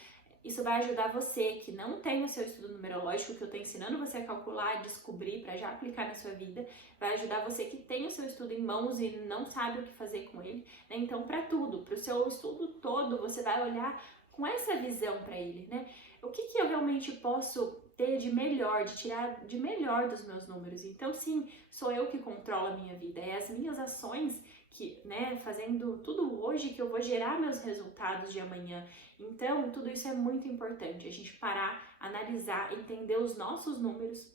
Isso vai ajudar você que não tem o seu estudo numerológico, que eu tô ensinando você a calcular, descobrir para já aplicar na sua vida. Vai ajudar você que tem o seu estudo em mãos e não sabe o que fazer com ele, né? Então, para tudo, para o seu estudo todo, você vai olhar com essa visão para ele, né? O que eu realmente posso ter de melhor, de tirar de melhor dos meus números? Então, sim, sou eu que controlo a minha vida, é as minhas ações que, né, fazendo tudo hoje que eu vou gerar meus resultados de amanhã. Então, tudo isso é muito importante, a gente parar, analisar, entender os nossos números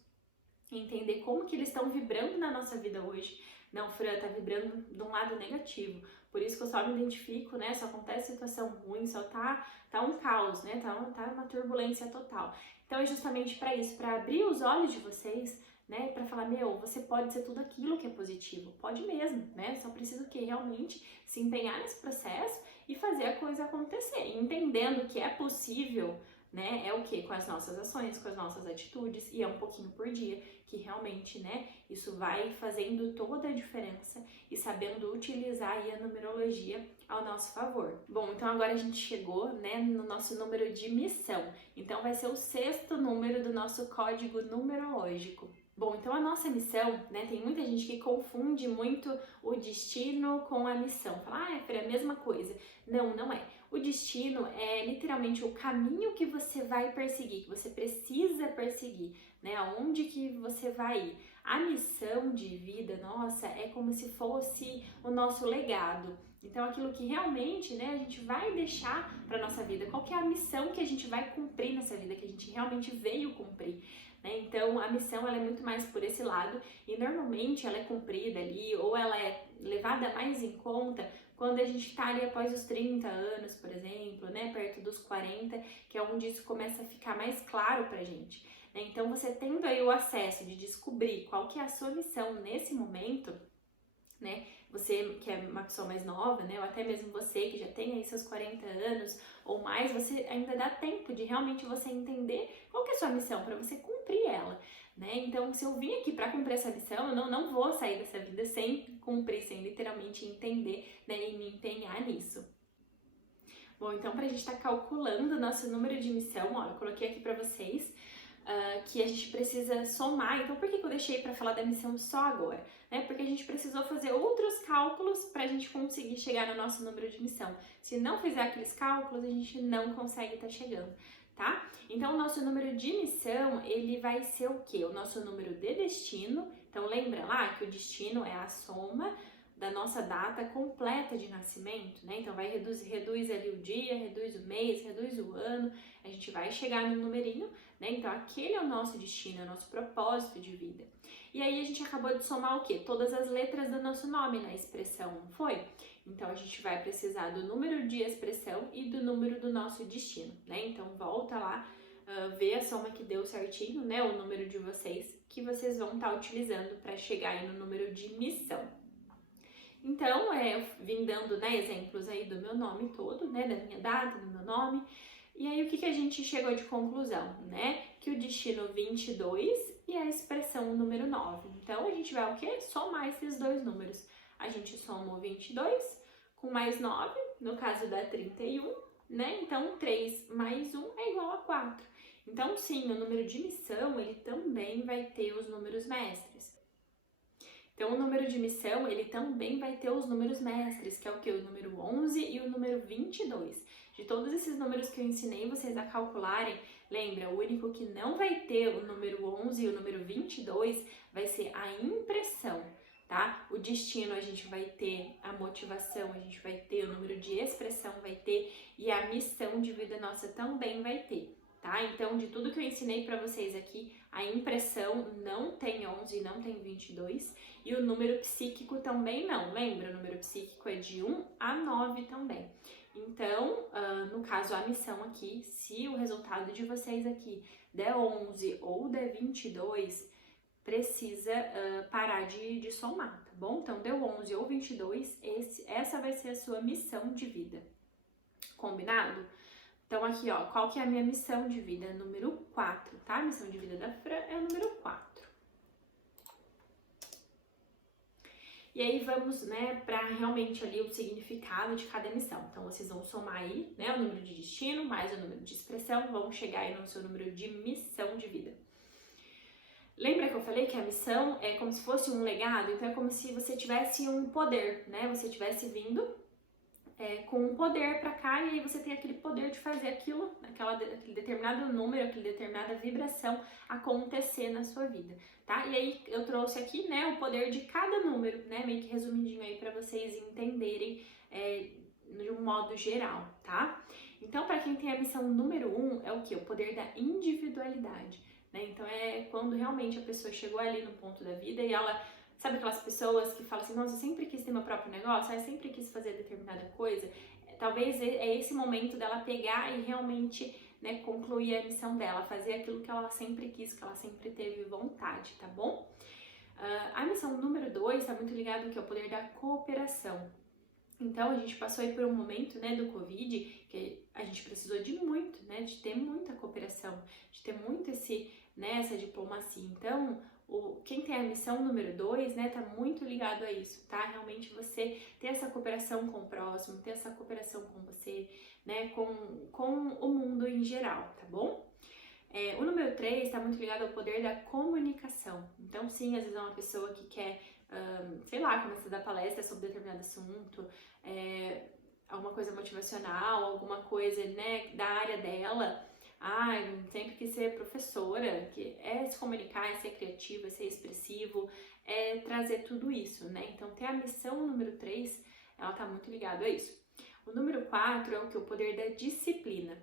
entender como que eles estão vibrando na nossa vida hoje. Não, Fran, tá vibrando de um lado negativo, por isso que eu só me identifico, né, só acontece situação ruim, só tá um caos, né, tá uma turbulência total. Então é justamente para isso, para abrir os olhos de vocês, né, para falar, meu, você pode ser tudo aquilo que é positivo, pode mesmo, né, só preciso que realmente se empenhar nesse processo e fazer a coisa acontecer, entendendo que é possível, né, é o que? Com as nossas ações, com as nossas atitudes, e é um pouquinho por dia, que realmente, né, isso vai fazendo toda a diferença e sabendo utilizar aí a numerologia ao nosso favor. Bom, então agora a gente chegou, né, no nosso número de missão, então vai ser o 6º número do nosso código numerológico. Bom, então a nossa missão, né, tem muita gente que confunde muito o destino com a missão. Fala, é a mesma coisa. Não, não é. O destino é literalmente o caminho que você vai perseguir, que você precisa perseguir, né, aonde que você vai ir. A missão de vida, nossa, é como se fosse o nosso legado. Então, aquilo que realmente, né, a gente vai deixar para nossa vida, qual que é a missão que a gente vai cumprir nessa vida, que a gente realmente veio cumprir. Então, a missão ela é muito mais por esse lado e normalmente ela é cumprida ali ou ela é levada mais em conta quando a gente está ali após os 30 anos, por exemplo, né, perto dos 40, que é onde isso começa a ficar mais claro pra gente. Então, você tendo aí o acesso de descobrir qual que é a sua missão nesse momento, né, você que é uma pessoa mais nova, né, ou até mesmo você que já tem aí seus 40 anos ou mais, você ainda dá tempo de realmente você entender qual que é a sua missão para você cumprir ela, né? Então, se eu vim aqui para cumprir essa missão, eu não vou sair dessa vida sem cumprir, sem literalmente entender, né, e me empenhar nisso. Bom, então pra gente estar calculando o nosso número de missão, ó, eu coloquei aqui para vocês que a gente precisa somar. Então, por que eu deixei para falar da missão só agora? Né? Porque a gente precisou fazer outros cálculos para a gente conseguir chegar no nosso número de missão. Se não fizer aqueles cálculos, a gente não consegue estar chegando, tá? Então, o nosso número de missão, ele vai ser o quê? O nosso número de destino. Então, lembra lá que o destino é a soma da nossa data completa de nascimento, né? Então vai reduz ali o dia, reduz o mês, reduz o ano, a gente vai chegar no numerinho, né? Então aquele é o nosso destino, é o nosso propósito de vida. E aí a gente acabou de somar o quê? Todas as letras do nosso nome na expressão, não foi? Então a gente vai precisar do número de expressão e do número do nosso destino, né? Então volta lá, vê a soma que deu certinho, né? O número de vocês, que vocês vão estar utilizando para chegar aí no número de missão. Então, eu vim dando, né, exemplos aí do meu nome todo, né, da minha data, do meu nome. E aí, o que a gente chegou de conclusão, né? Que o destino 22 e a expressão número 9. Então, a gente vai o quê? Somar esses dois números. A gente soma o 22 com mais 9, no caso dá 31, né? Então, 3 mais 1 é igual a 4. Então, sim, o número de missão, ele também vai ter os números mestres. Então, o número de missão, ele também vai ter os números mestres, que é o que? O número 11 e o número 22. De todos esses números que eu ensinei vocês a calcularem, lembra, o único que não vai ter o número 11 e o número 22 vai ser a impressão, tá? O destino a gente vai ter, a motivação a gente vai ter, o número de expressão vai ter e a missão de vida nossa também vai ter. Tá? Então, de tudo que eu ensinei para vocês aqui, a impressão não tem 11 e não tem 22 e o número psíquico também não. Lembra? O número psíquico é de 1 a 9 também. Então, no caso, a missão aqui, se o resultado de vocês aqui der 11 ou der 22, precisa parar de somar, tá bom? Então, deu 11 ou 22, essa vai ser a sua missão de vida. Combinado? Então, aqui, ó, qual que é a minha missão de vida? Número 4, tá? A missão de vida da Fran é o número 4. E aí, vamos, né, pra realmente ali o significado de cada missão. Então, vocês vão somar aí, né, o número de destino mais o número de expressão, vão chegar aí no seu número de missão de vida. Lembra que eu falei que a missão é como se fosse um legado? Então, é como se você tivesse um poder, né? Você tivesse vindo com um poder para cá e aí você tem aquele poder de fazer aquilo, aquele determinado número, aquela determinada vibração acontecer na sua vida, tá? E aí eu trouxe aqui, né, o poder de cada número, né, meio que resumidinho aí para vocês entenderem de um modo geral, tá? Então, para quem tem a missão número 1, é o que? O poder da individualidade. né? Então é quando realmente a pessoa chegou ali no ponto da vida e ela, sabe aquelas pessoas que falam assim, nossa, eu sempre quis ter meu próprio negócio, eu sempre quis fazer determinada coisa. Talvez é esse momento dela pegar e realmente, né, concluir a missão dela, fazer aquilo que ela sempre quis, que ela sempre teve vontade, tá bom? A missão número 2 está muito ligada ao poder da cooperação. Então a gente passou aí por um momento, né, do Covid, que a gente precisou de muito, né, de ter muita cooperação, de ter muito essa diplomacia. Então, quem tem a missão número 2, né, tá muito ligado a isso, tá? Realmente você ter essa cooperação com o próximo, ter essa cooperação com você, né, com o mundo em geral, tá bom? O número 3 está muito ligado ao poder da comunicação. Então, sim, às vezes é uma pessoa que quer, sei lá, começar a dar palestra sobre determinado assunto, alguma coisa motivacional, alguma coisa, né, da área dela. Sempre quis ser professora, que é se comunicar, é ser criativo, é ser expressivo, é trazer tudo isso, né? Então, ter a missão número 3, ela tá muito ligada a isso. O número 4 é o poder da disciplina.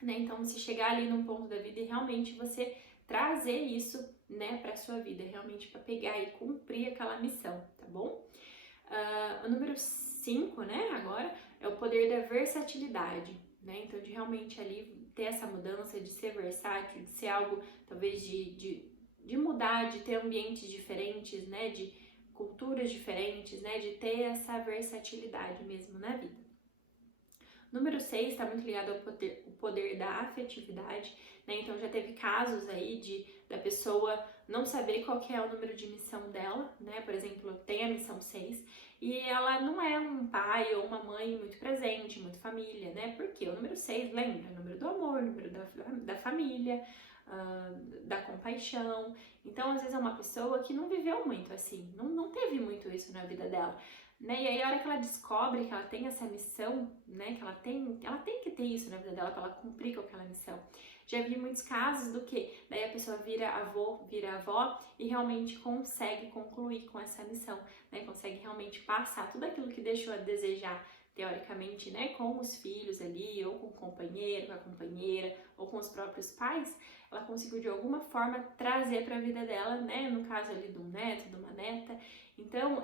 Né? Então, você chegar ali num ponto da vida e realmente você trazer isso, né, para sua vida, realmente para pegar e cumprir aquela missão, tá bom? O número 5, né, agora, é o poder da versatilidade, né? Então, de realmente ali ter essa mudança, de ser versátil, de ser algo, talvez, de mudar, de ter ambientes diferentes, né, de culturas diferentes, né, de ter essa versatilidade mesmo na vida. Número 6 está muito ligado ao poder da afetividade, né? Então já teve casos aí da pessoa não saber qual que é o número de missão dela, né? Por exemplo, tem a missão 6 e ela não é um pai ou uma mãe muito presente, muito família, né? Porque o número 6, lembra? O número do amor, o número da família, da compaixão. Então, às vezes é uma pessoa que não viveu muito assim, não teve muito isso na vida dela. Né? E aí a hora que ela descobre que ela tem essa missão, né, que ela tem que ter isso na vida dela para ela cumprir com aquela missão. Já vi muitos casos do que daí a pessoa vira avó e realmente consegue concluir com essa missão, né? Consegue realmente passar tudo aquilo que deixou a desejar, teoricamente, né, com os filhos ali, ou com o companheiro, com a companheira, ou com os próprios pais, ela conseguiu de alguma forma trazer para a vida dela, né, no caso ali de um neto, de uma neta. Então,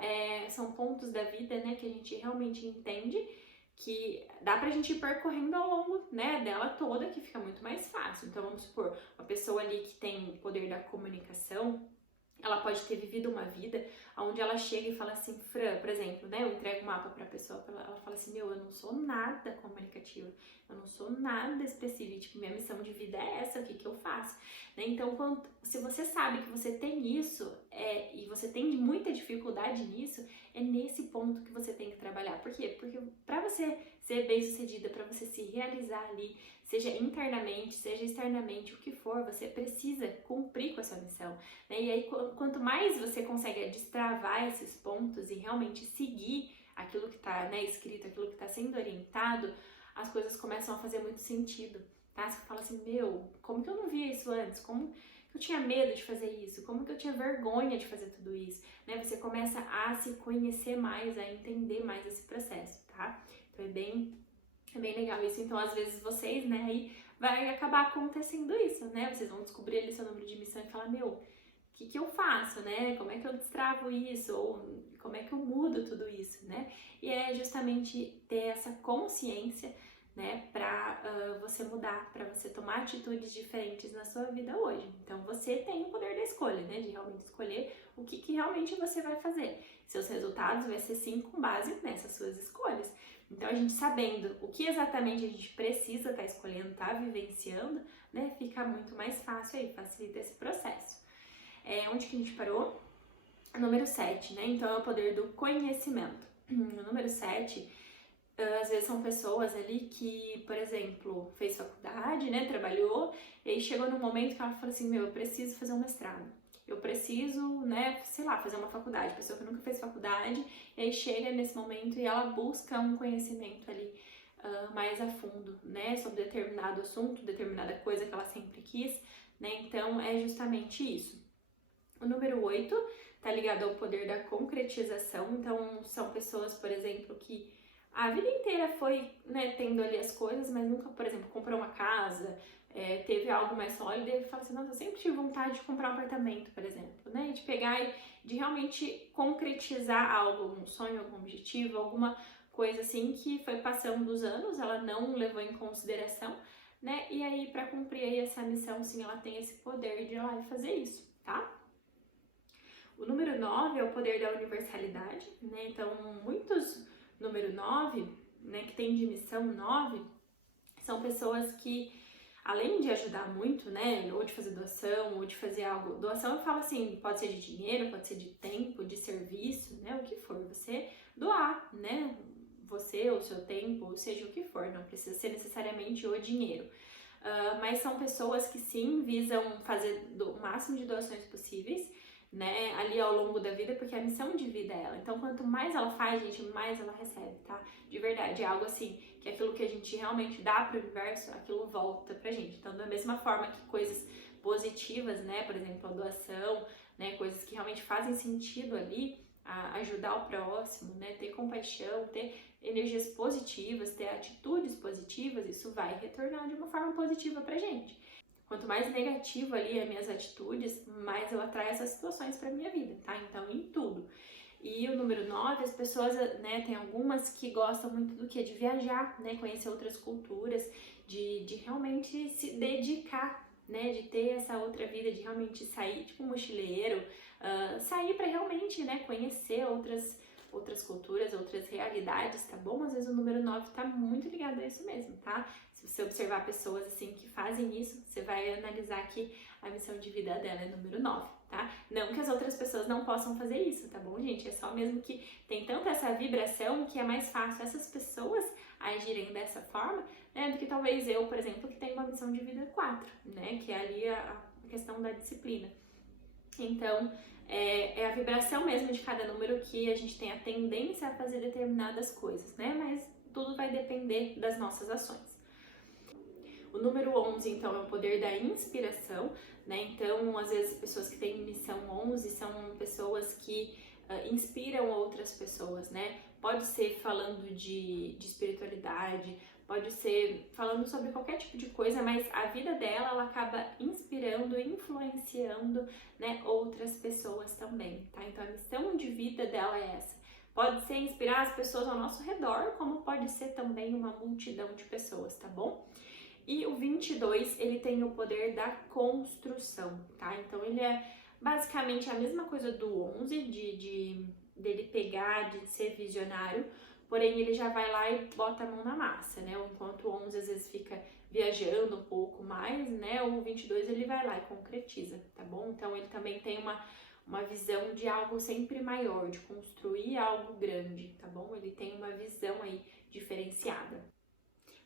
são pontos da vida, né, que a gente realmente entende que dá pra gente ir percorrendo ao longo, né, dela toda, que fica muito mais fácil. Então, vamos supor, uma pessoa ali que tem o poder da comunicação, ela pode ter vivido uma vida onde ela chega e fala assim, Fran, por exemplo, né, eu entrego um mapa pra pessoa, ela fala assim, eu não sou nada comunicativa, eu não sou nada expressiva, tipo, minha missão de vida é essa, o que eu faço? Né? Então, se você sabe que você tem isso, e você tem muita dificuldade nisso, é nesse ponto que você tem que trabalhar. Por quê? Porque pra você ser bem-sucedida, pra você se realizar ali, seja internamente, seja externamente, o que for, você precisa cumprir com a sua missão. Né? E aí, quanto mais você consegue destravar esses pontos e realmente seguir aquilo que está, né, escrito, aquilo que está sendo orientado, as coisas começam a fazer muito sentido, tá? Você fala assim, como que eu não via isso antes? Como que eu tinha medo de fazer isso? Como que eu tinha vergonha de fazer tudo isso? Né? Você começa a se conhecer mais, a entender mais esse processo, tá? Então é bem legal isso. Então, às vezes, vocês, né, aí vai acabar acontecendo isso, né? Vocês vão descobrir ali seu número de missão e falar, o que eu faço, né? Como é que eu destravo isso? Ou como é que eu mudo tudo isso, né? E é justamente ter essa consciência, né, pra você mudar, pra você tomar atitudes diferentes na sua vida hoje. Então, você tem o poder da escolha, né? De realmente escolher o que realmente você vai fazer. Seus resultados vai ser sim com base nessas suas escolhas. Então, a gente sabendo o que exatamente a gente precisa estar escolhendo, estar vivenciando, né, fica muito mais fácil aí, facilita esse processo. Onde que a gente parou? Número 7, né? Então, é o poder do conhecimento. O número 7, às vezes são pessoas ali que, por exemplo, fez faculdade, né, trabalhou, e aí chegou num momento que ela fala assim, eu preciso fazer um mestrado. Eu preciso, né, sei lá, fazer uma faculdade, pessoa que nunca fez faculdade, e aí chega nesse momento e ela busca um conhecimento ali mais a fundo, né, sobre determinado assunto, determinada coisa que ela sempre quis, né, então é justamente isso. O número 8 tá ligado ao poder da concretização, então são pessoas, por exemplo, que a vida inteira foi, né, tendo ali as coisas, mas nunca, por exemplo, comprou uma casa, teve algo mais sólido e fala assim, nossa, eu sempre tive vontade de comprar um apartamento, por exemplo, né? De pegar e de realmente concretizar algo, um sonho, algum objetivo, alguma coisa assim que foi passando dos anos, ela não levou em consideração, né? E aí, para cumprir aí essa missão, sim, ela tem esse poder de ir lá e fazer isso, tá? O número 9 é o poder da universalidade, né? Então, muitos número 9, né, que tem de missão 9, são pessoas que, além de ajudar muito, né, ou de fazer doação, ou de fazer algo, doação eu falo assim, pode ser de dinheiro, pode ser de tempo, de serviço, né, o que for, você doar, né, você, o seu tempo, seja o que for, não precisa ser necessariamente o dinheiro. Mas são pessoas que sim visam fazer o máximo de doações possíveis, né, ali ao longo da vida, porque a missão de vida é ela. Então, quanto mais ela faz, gente, mais ela recebe, tá? De verdade, é algo assim, que aquilo que a gente realmente dá para o universo, aquilo volta pra gente. Então, da mesma forma que coisas positivas, né, por exemplo, a doação, né, coisas que realmente fazem sentido ali, ajudar o próximo, né, ter compaixão, ter energias positivas, ter atitudes positivas, isso vai retornar de uma forma positiva pra gente. Quanto mais negativo ali as minhas atitudes, mais eu atraio essas situações para minha vida, tá? Então, em tudo. E o número 9, as pessoas, né, tem algumas que gostam muito do que? De viajar, né, conhecer outras culturas, de realmente se dedicar, né, de ter essa outra vida, de realmente sair, tipo um mochileiro, sair para realmente, né, conhecer outras culturas, outras realidades, tá bom? Às vezes o número 9 tá muito ligado a isso mesmo, tá? Se você observar pessoas assim que fazem isso, você vai analisar que a missão de vida dela é número 9, tá? Não que as outras pessoas não possam fazer isso, tá bom, gente? É só mesmo que tem tanta essa vibração que é mais fácil essas pessoas agirem dessa forma, né, do que talvez eu, por exemplo, que tenho uma missão de vida 4, né, que é ali a questão da disciplina. Então, é a vibração mesmo de cada número que a gente tem a tendência a fazer determinadas coisas, né? Mas tudo vai depender das nossas ações. O número 11, então, é o poder da inspiração, né? Então, às vezes, pessoas que têm missão 11 são pessoas que inspiram outras pessoas, né? Pode ser falando de espiritualidade, pode ser falando sobre qualquer tipo de coisa, mas a vida dela, ela acaba inspirando, influenciando, né, outras pessoas também, tá? Então, a missão de vida dela é essa. Pode ser inspirar as pessoas ao nosso redor, como pode ser também uma multidão de pessoas, tá bom? E o 22, ele tem o poder da construção, tá? Então, ele é basicamente a mesma coisa do 11, dele pegar, de ser visionário, porém ele já vai lá e bota a mão na massa, né? Enquanto o 11 às vezes fica viajando um pouco mais, né? O 22 ele vai lá e concretiza, tá bom? Então ele também tem uma visão de algo sempre maior, de construir algo grande, tá bom? Ele tem uma visão aí diferenciada.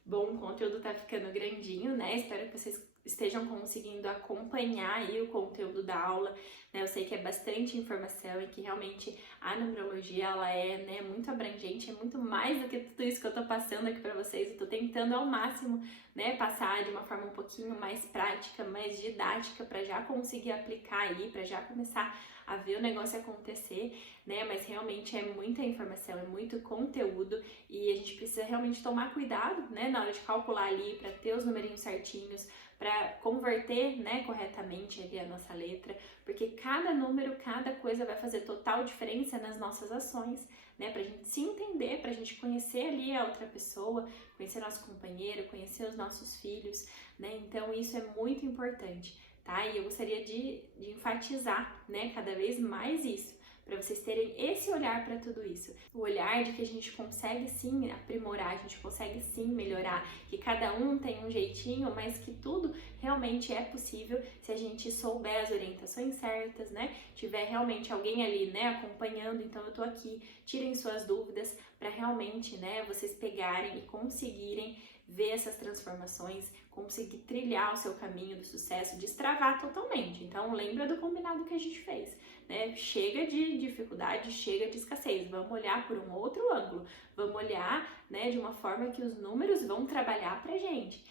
Bom, o conteúdo tá ficando grandinho, né? Espero que vocês estejam conseguindo acompanhar aí o conteúdo da aula, né? Eu sei que é bastante informação e que realmente a numerologia, ela é, né, muito abrangente, é muito mais do que tudo isso que eu tô passando aqui pra vocês. Eu tô tentando ao máximo, né, passar de uma forma um pouquinho mais prática, mais didática, pra já conseguir aplicar aí, pra já começar a ver o negócio acontecer, né? Mas realmente é muita informação, é muito conteúdo e a gente precisa realmente tomar cuidado, né, na hora de calcular ali, para ter os numerinhos certinhos, para converter, né, corretamente ali a nossa letra, porque cada número, cada coisa vai fazer total diferença nas nossas ações, né, pra gente se entender, pra gente conhecer ali a outra pessoa, conhecer nosso companheiro, conhecer os nossos filhos, né, então isso é muito importante, tá? E eu gostaria de enfatizar, né, cada vez mais isso, para vocês terem esse olhar para tudo isso. O olhar de que a gente consegue sim aprimorar, a gente consegue sim melhorar, que cada um tem um jeitinho, mas que tudo realmente é possível se a gente souber as orientações certas, né? Tiver realmente alguém ali, né, acompanhando, então eu tô aqui, tirem suas dúvidas para realmente, né, vocês pegarem e conseguirem ver essas transformações, conseguir trilhar o seu caminho do sucesso, destravar totalmente. Então lembra do combinado que a gente fez, né? Chega de dificuldade, chega de escassez, vamos olhar por um outro ângulo, vamos olhar, né, de uma forma que os números vão trabalhar pra gente.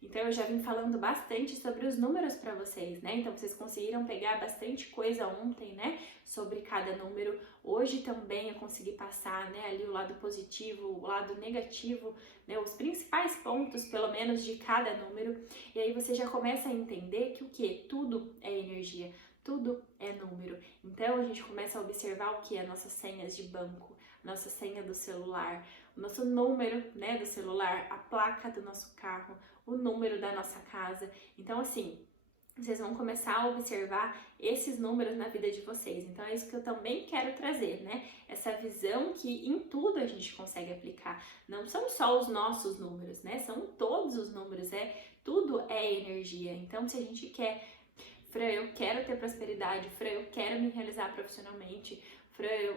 Então eu já vim falando bastante sobre os números para vocês, né? Então vocês conseguiram pegar bastante coisa ontem, né? Sobre cada número. Hoje também eu consegui passar, né? Ali o lado positivo, o lado negativo, né? Os principais pontos, pelo menos, de cada número. E aí você já começa a entender que o quê? Tudo é energia. Tudo é número. Então a gente começa a observar o que? As nossas senhas de banco, nossa senha do celular, o nosso número, né, do celular, a placa do nosso carro, o número da nossa casa. Então, assim, vocês vão começar a observar esses números na vida de vocês. Então é isso que eu também quero trazer, né? Essa visão que em tudo a gente consegue aplicar. Não são só os nossos números, né? São todos os números, tudo é energia. Então se a gente quer, Fran, eu quero ter prosperidade, Fran, eu quero me realizar profissionalmente,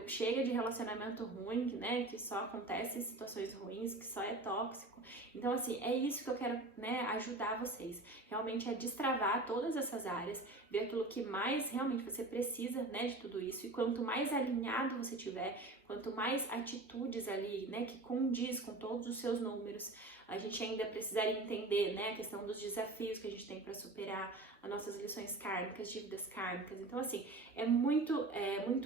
chega de relacionamento ruim, né, que só acontece em situações ruins, que só é tóxico. Então, assim, é isso que eu quero, né, ajudar vocês. Realmente é destravar todas essas áreas, ver aquilo que mais realmente você precisa, né, de tudo isso. E quanto mais alinhado você tiver, quanto mais atitudes ali, né, que condiz com todos os seus números, a gente ainda precisaria entender, né, a questão dos desafios que a gente tem para superar, as nossas lições kármicas, dívidas kármicas. Então, assim, é muito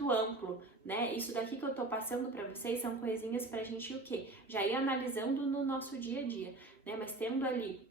amplo, né? Isso daqui que eu tô passando para vocês são coisinhas pra gente o quê? Já ir analisando no nosso dia a dia, né? Mas tendo ali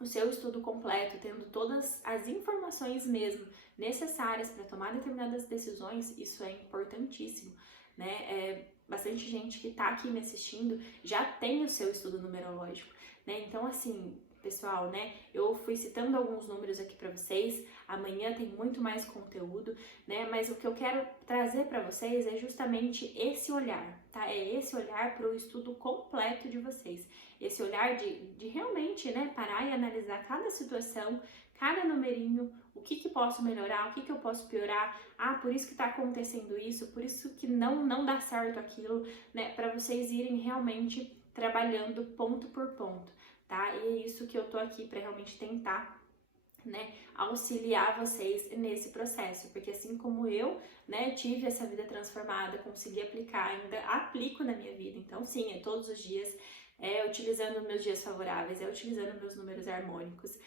o seu estudo completo, tendo todas as informações mesmo necessárias para tomar determinadas decisões, isso é importantíssimo, né? Bastante gente que tá aqui me assistindo já tem o seu estudo numerológico, né? Então, assim, pessoal, né? Eu fui citando alguns números aqui para vocês. Amanhã tem muito mais conteúdo, né? Mas o que eu quero trazer para vocês é justamente esse olhar, tá? É esse olhar para o estudo completo de vocês. Esse olhar de realmente, né, parar e analisar cada situação, cada numerinho, o que posso melhorar, o que eu posso piorar. Ah, por isso que tá acontecendo isso, por isso que não dá certo aquilo, né? Para vocês irem realmente trabalhando ponto por ponto, tá? E é isso que eu tô aqui para realmente tentar, né, auxiliar vocês nesse processo, porque assim como eu, né, tive essa vida transformada, consegui aplicar, ainda aplico na minha vida. Então sim, é todos os dias, utilizando meus dias favoráveis, utilizando meus números harmônicos,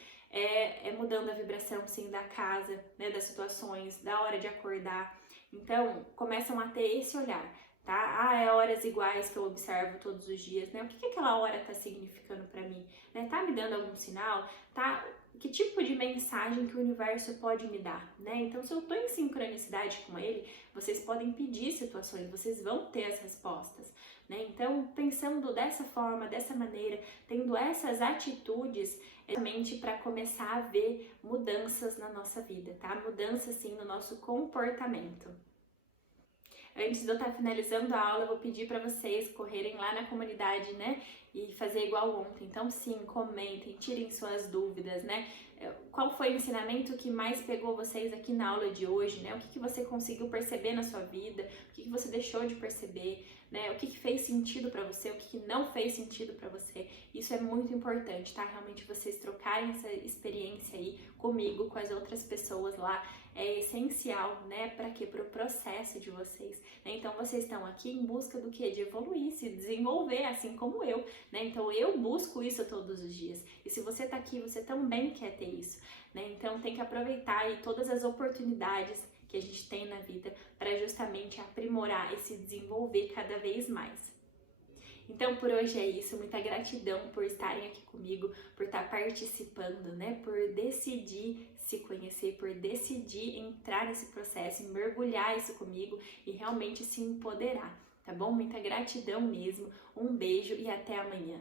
mudando a vibração, sim, da casa, né, das situações, da hora de acordar. Então, começam a ter esse olhar, tá? Ah, é horas iguais que eu observo todos os dias, né? O que aquela hora tá significando para mim, né? Tá me dando algum sinal? Tá? Que tipo de mensagem que o universo pode me dar, né? Então, se eu tô em sincronicidade com ele, vocês podem pedir situações, vocês vão ter as respostas, né? Então, pensando dessa forma, dessa maneira, tendo essas atitudes, realmente para começar a ver mudanças na nossa vida, tá? Mudanças, sim, no nosso comportamento. Antes de eu estar finalizando a aula, eu vou pedir para vocês correrem lá na comunidade, né? E fazer igual ontem. Então, sim, comentem, tirem suas dúvidas, né? Qual foi o ensinamento que mais pegou vocês aqui na aula de hoje, né? O que você conseguiu perceber na sua vida? O que você deixou de perceber, né? O que fez sentido para você? O que não fez sentido para você? Isso é muito importante, tá? Realmente vocês trocarem essa experiência aí comigo, com as outras pessoas lá, é essencial, né? Para quê? Para o processo de vocês, né? Então vocês estão aqui em busca do quê? De evoluir, se desenvolver, assim como eu, né? Então eu busco isso todos os dias. E se você tá aqui, você também quer ter isso, né? Então tem que aproveitar aí todas as oportunidades que a gente tem na vida para justamente aprimorar e se desenvolver cada vez mais. Então por hoje é isso, muita gratidão por estarem aqui comigo, por estar participando, né? Por decidir se conhecer, por decidir entrar nesse processo, mergulhar isso comigo e realmente se empoderar, tá bom? Muita gratidão mesmo, um beijo e até amanhã.